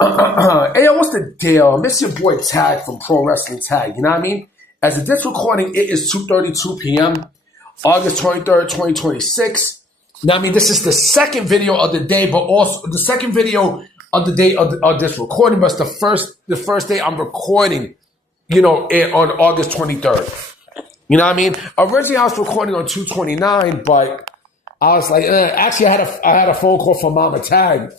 Hey, yo, what's the deal? It's your boy Tag from Pro Wrestling Tag. You know what I mean? As of this recording, it is 2:32 p.m., August 23rd, 2026. Now, I mean, this is the second video of the day, but also the second video of the day of this recording, but it's the first day I'm recording, on August 23rd. You know what I mean? Originally, I was recording on 2/29, but I was like, actually, I had a phone call from Mama Tag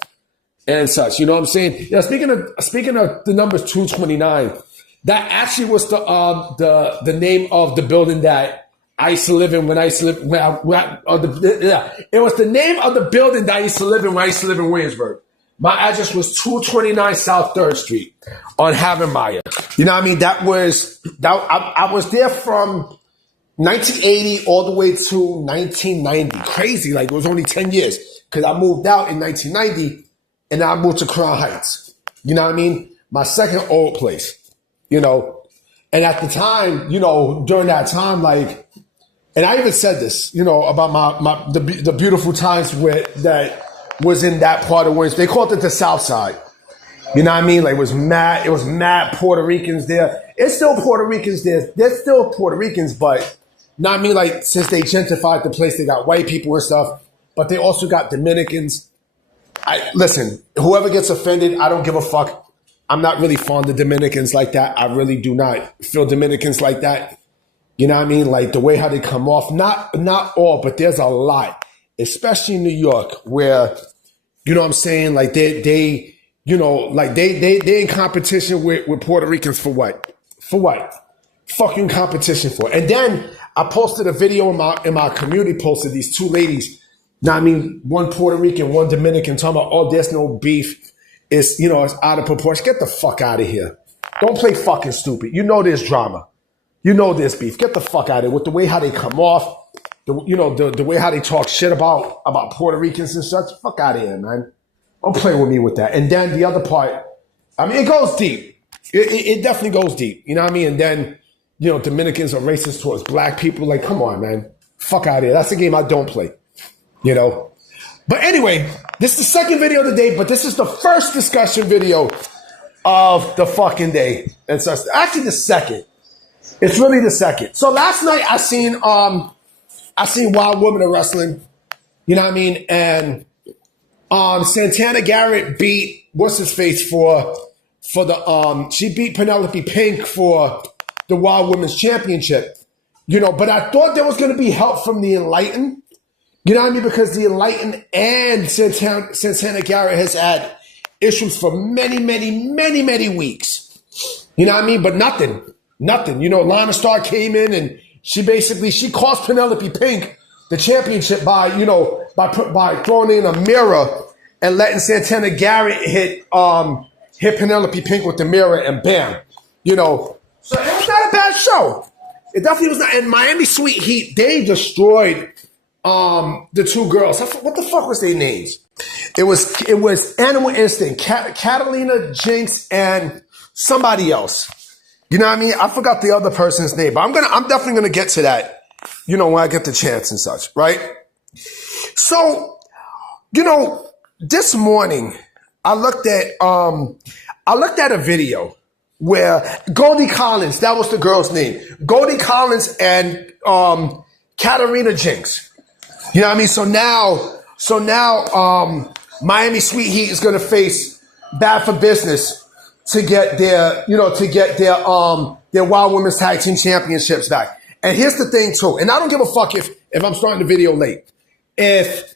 and such. You know what I'm saying? Yeah. Speaking of the numbers 229, that actually was the name of the building that I used to live in when I used to live. It was the name of the building that I used to live in when I used to live in Williamsburg. My address was 229 South 3rd Street on Havenmeyer. You know what I mean? I was there from 1980 all the way to 1990. Crazy. Like, it was only 10 years because I moved out in 1990 and I moved to Crown Heights. You know what I mean? My second old place, And at the time, during that time, like, and I even said this, about the beautiful times that was in that part of Williams. They called it the South Side. You know what I mean? Like, it was mad Puerto Ricans there. It's still Puerto Ricans there. There's still Puerto Ricans, but not I mean, like, since they gentrified the place, they got white people and stuff, but they also got Dominicans. Listen, whoever gets offended, I don't give a fuck. I'm not really fond of Dominicans like that. I really do not feel Dominicans like that. You know what I mean? Like, the way how they come off, not all, but there's a lot, especially in New York, where, you know what I'm saying? Like, they in competition with Puerto Ricans for what? For what? Fucking competition for. And then I posted a video in my community, posted these two ladies. Now, I mean, one Puerto Rican, one Dominican, talking about, oh, there's no beef. It's out of proportion. Get the fuck out of here. Don't play fucking stupid. You know there's drama. You know there's beef. Get the fuck out of here with the way how they come off, the way how they talk shit about Puerto Ricans and such. Fuck out of here, man. Don't play with me with that. And then the other part, I mean, it goes deep. It definitely goes deep. You know what I mean? And then, Dominicans are racist towards black people. Like, come on, man. Fuck out of here. That's a game I don't play. But anyway, this is the second video of the day, but this is the first discussion video of the fucking day. And so actually the second. It's really the second. So last night I seen Wild Women of Wrestling. You know what I mean? And Santana Garrett beat what's his face for the she beat Penelope Pink for the Wild Women's Championship. But I thought there was gonna be help from the Enlightened. You know what I mean? Because the Enlightened and Santana Garrett has had issues for many, many, many, many weeks. You know what I mean? But nothing. Lana Starr came in and she cost Penelope Pink the championship by throwing in a mirror and letting Santana Garrett hit Penelope Pink with the mirror and bam. So it was not a bad show. It definitely was not. And Miami Sweet Heat, they destroyed the two girls. What the fuck was their names? It was Animal Instinct, Catalina, Jinx, and somebody else. You know what I mean? I forgot the other person's name, but I'm definitely gonna get to that, when I get the chance and such, right? So, this morning I looked at a video where Goldie Collins, that was the girl's name, Goldie Collins and Katarina Jinx. You know what I mean? So now, Miami Sweet Heat is going to face Bad for Business to get their Wild Women's Tag Team Championships back. And here's the thing too, and I don't give a fuck if I'm starting the video late. If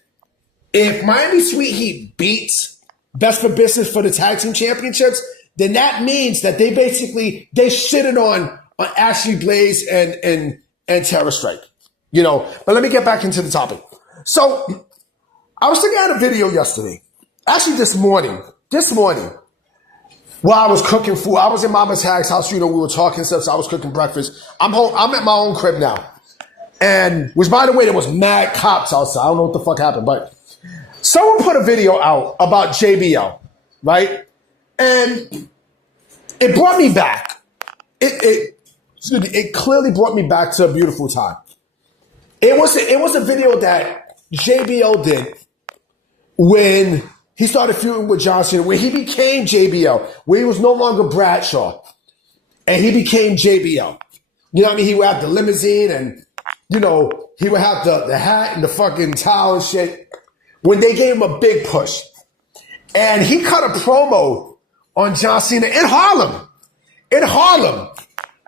Miami Sweet Heat beats Best for Business for the Tag Team Championships, then that means that they shitted on Ashley Blaze and Terror Strike. But let me get back into the topic. So I was looking at a video yesterday. Actually, this morning, while I was cooking food, I was in Mama Tag's house. We were talking stuff, so I was cooking breakfast. I'm home. I'm at my own crib now. And, which by the way, there was mad cops outside. I don't know what the fuck happened, but someone put a video out about JBL, right? And it brought me back. It clearly brought me back to a beautiful time. It was a video that JBL did when he started feuding with John Cena, where he became JBL, where he was no longer Bradshaw, and he became JBL. You know what I mean? He would have the limousine, and, you know, he would have the hat and the fucking towel and shit. When they gave him a big push. And he cut a promo on John Cena in Harlem. In Harlem.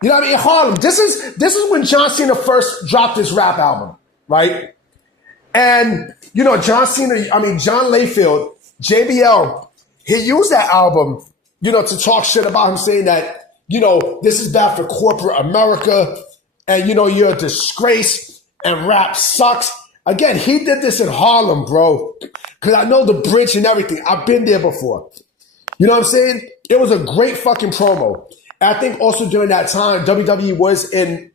You know what I mean? In Harlem. This is when John Cena first dropped his rap album, right? And, you know, John Layfield, JBL, he used that album, you know, to talk shit about him, saying that, you know, this is bad for corporate America, and, you know, you're a disgrace, and rap sucks. Again, he did this in Harlem, bro, because I know the bridge and everything. I've been there before. You know what I'm saying? It was a great fucking promo. And I think also during that time, WWE was in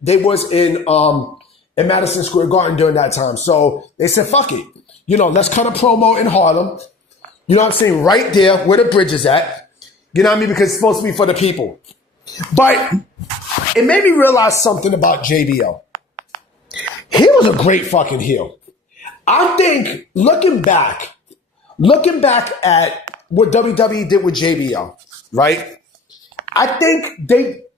Madison Square Garden during that time. So they said, fuck it. You know, let's cut a promo in Harlem. You know what I'm saying? Right there where the bridge is at. You know what I mean? Because it's supposed to be for the people. But it made me realize something about JBL. He was a great fucking heel. I think looking back at what WWE did with JBL, right? I think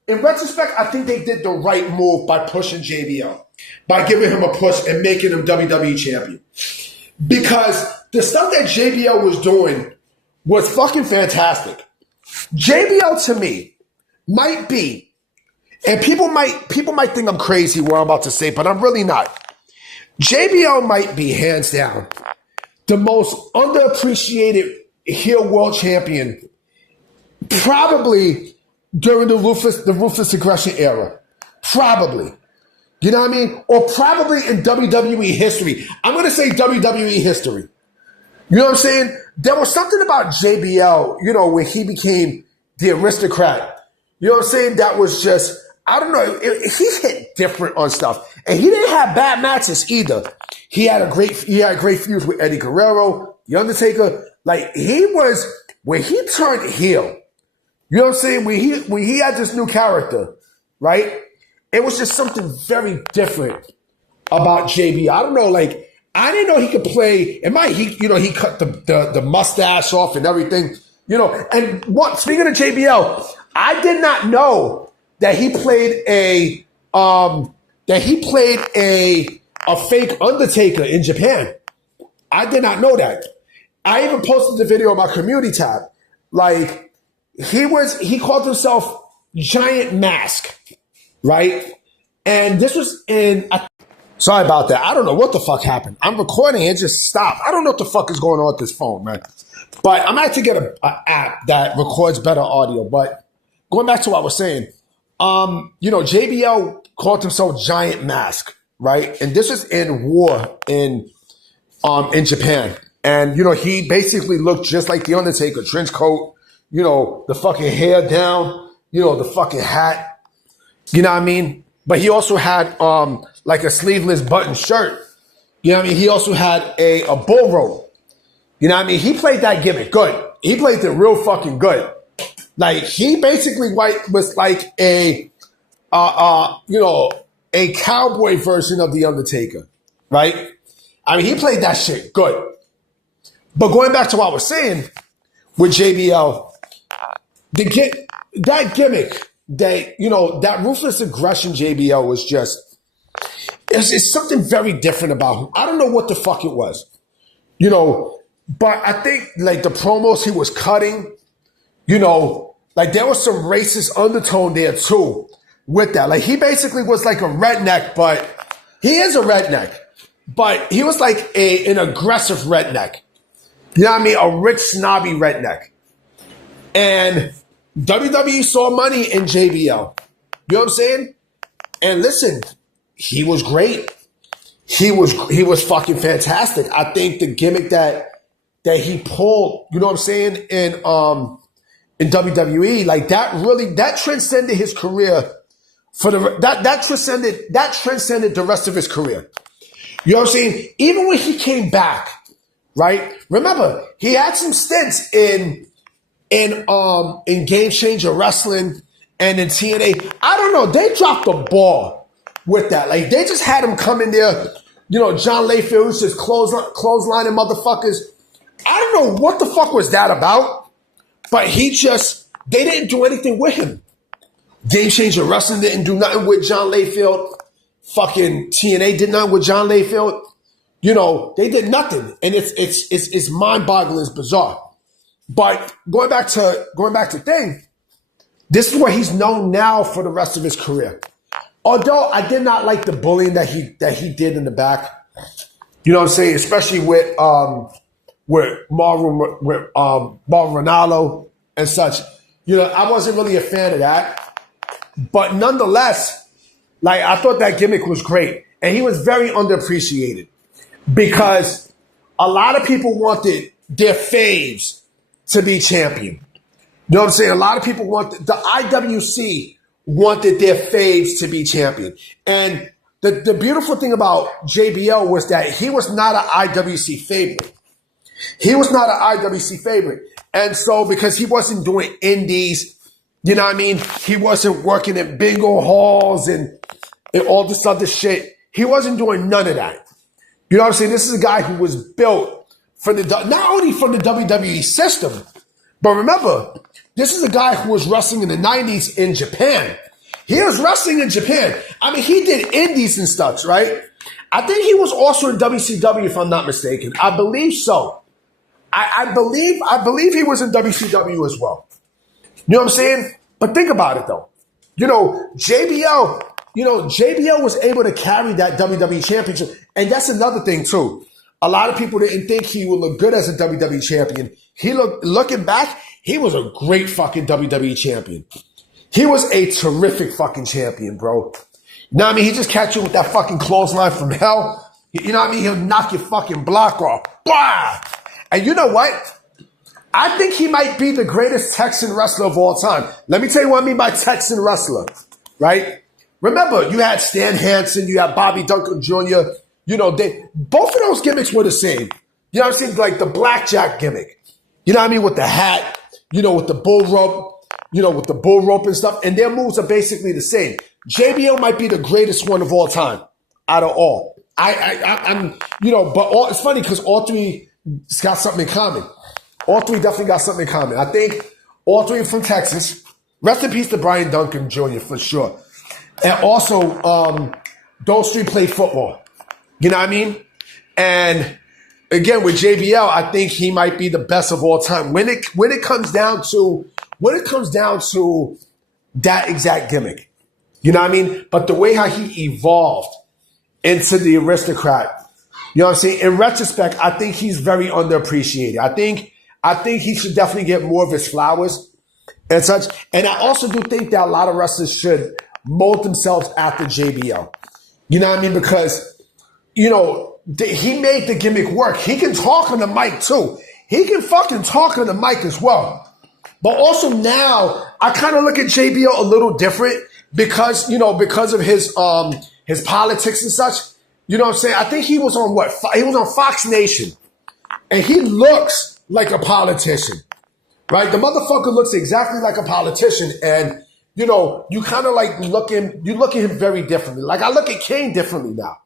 in retrospect, I think they did the right move by pushing JBL, by giving him a push and making him WWE champion. Because the stuff that JBL was doing was fucking fantastic. JBL to me might be, and people might think I'm crazy what I'm about to say, but I'm really not. JBL might be, hands down, the most underappreciated heel world champion probably during the Ruthless Aggression Era. Probably. You know what I mean? Or probably in WWE history. I'm going to say WWE history. You know what I'm saying? There was something about JBL, you know, when he became the aristocrat. You know what I'm saying? That was just, I don't know. He hit different on stuff. And he didn't have bad matches either. He had great feuds with Eddie Guerrero, The Undertaker. Like, when he turned heel, you know what I'm saying? When he had this new character, right? It was just something very different about JBL. I don't know, like, I didn't know he could play. He cut the mustache off and everything, you know. And speaking of JBL, I did not know that he played a fake Undertaker in Japan. I did not know that. I even posted the video on my community tab. Like, he called himself Giant Mask, right? And this was sorry about that. I don't know what the fuck happened. I'm recording and it just stopped. I don't know what the fuck is going on with this phone, man. But I'm actually get an app that records better audio. But going back to what I was saying, you know, JBL called himself Giant Mask, right? And this was in war in Japan. And, you know, he basically looked just like The Undertaker, trench coat, you know, the fucking hair down, you know, the fucking hat, you know what I mean? But he also had like a sleeveless button shirt. You know what I mean? He also had a bull rope. You know what I mean? He played that gimmick good. He played it real fucking good. Like, he basically was like a cowboy version of The Undertaker, right? I mean, he played that shit good. But going back to what I was saying with JBL, that gimmick, that Ruthless Aggression JBL was just, it's something very different about him. I don't know what the fuck it was, you know, but I think like the promos he was cutting, you know, like there was some racist undertone there too with that. Like, he basically was like a redneck, but he is a redneck, but he was like an aggressive redneck. You know what I mean? A rich, snobby redneck. And WWE saw money in JBL. You know what I'm saying? And listen, he was great. He was fucking fantastic. I think the gimmick that he pulled, you know what I'm saying, in WWE, like that transcended his career that transcended the rest of his career. You know what I'm saying? Even when he came back, right? Remember, he had some stints in Game Changer Wrestling and in TNA. I don't know. They dropped the ball with that. Like, they just had him come in there. You know, John Layfield was just clotheslining motherfuckers. I don't know what the fuck was that about, but they didn't do anything with him. Game Changer Wrestling didn't do nothing with John Layfield. Fucking TNA did nothing with John Layfield. They did nothing, and it's mind-boggling. It's bizarre. But going back to thing, this is what he's known now for the rest of his career. Although I did not like the bullying that he did in the back, you know what I'm saying, especially with Mauro Ronaldo and such. I wasn't really a fan of that, but nonetheless, like I thought that gimmick was great, and he was very underappreciated because a lot of people wanted their faves to be champion. You know what I'm saying? A lot of people wanted the IWC wanted their faves to be champion. And the beautiful thing about JBL was that he was not an IWC favorite. He was not an IWC favorite. And so because he wasn't doing indies, you know what I mean? He wasn't working in bingo halls and all this other shit. He wasn't doing none of that. You know what I'm saying? This is a guy who was built for not only from the WWE system, but remember, this is a guy who was wrestling in the 90s in Japan. He was wrestling in Japan. I mean, he did indies and stuff, right? I think he was also in WCW, if I'm not mistaken. I believe so. I believe he was in WCW as well. You know what I'm saying? But think about it, though. JBL was able to carry that WWE Championship. And that's another thing, too. A lot of people didn't think he would look good as a WWE champion. Looking back, he was a great fucking WWE champion. He was a terrific fucking champion, bro. You know what I mean? He just catch you with that fucking clothesline from hell. You know what I mean? He'll knock your fucking block off. Blah! And you know what? I think he might be the greatest Texan wrestler of all time. Let me tell you what I mean by Texan wrestler, right? Remember, you had Stan Hansen, you had Bobby Duncan Jr., both of those gimmicks were the same. You know what I'm saying? Like the blackjack gimmick. You know what I mean? With the hat, with the bull rope, and stuff. And their moves are basically the same. JBL might be the greatest one of all time out of all. It's funny because all three got something in common. All three definitely got something in common. I think all three are from Texas. Rest in peace to Brian Duncan Jr. for sure. And also, those three played football. You know what I mean? And again, with JBL, I think he might be the best of all time when it comes down to that exact gimmick. You know what I mean? But the way how he evolved into the aristocrat, you know what I'm saying? In retrospect, I think he's very underappreciated. I think he should definitely get more of his flowers and such. And I also do think that a lot of wrestlers should mold themselves after JBL. You know what I mean? Because he made the gimmick work. He can talk on the mic too. He can fucking talk on the mic as well. But also now, I kind of look at JBL a little different because of his politics and such. You know what I'm saying? I think he was on he was on Fox Nation. And he looks like a politician. Right? The motherfucker looks exactly like a politician. And, you kind of like look at him very differently. Like I look at Kane differently now.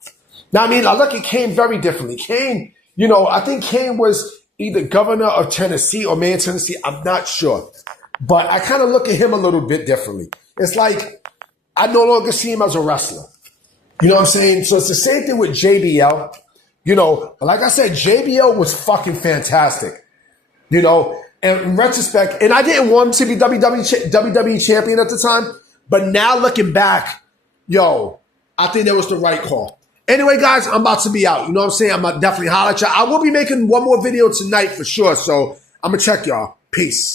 Now, I mean, I look at Kane very differently. Kane, I think Kane was either governor of Tennessee or mayor of Tennessee. I'm not sure. But I kind of look at him a little bit differently. It's like I no longer see him as a wrestler. You know what I'm saying? So it's the same thing with JBL. But like I said, JBL was fucking fantastic. And in retrospect, and I didn't want him to be WWE champion at the time. But now looking back, I think that was the right call. Anyway, guys, I'm about to be out. You know what I'm saying? I'm going to definitely holler at y'all. I will be making one more video tonight for sure. So I'm going to check y'all. Peace.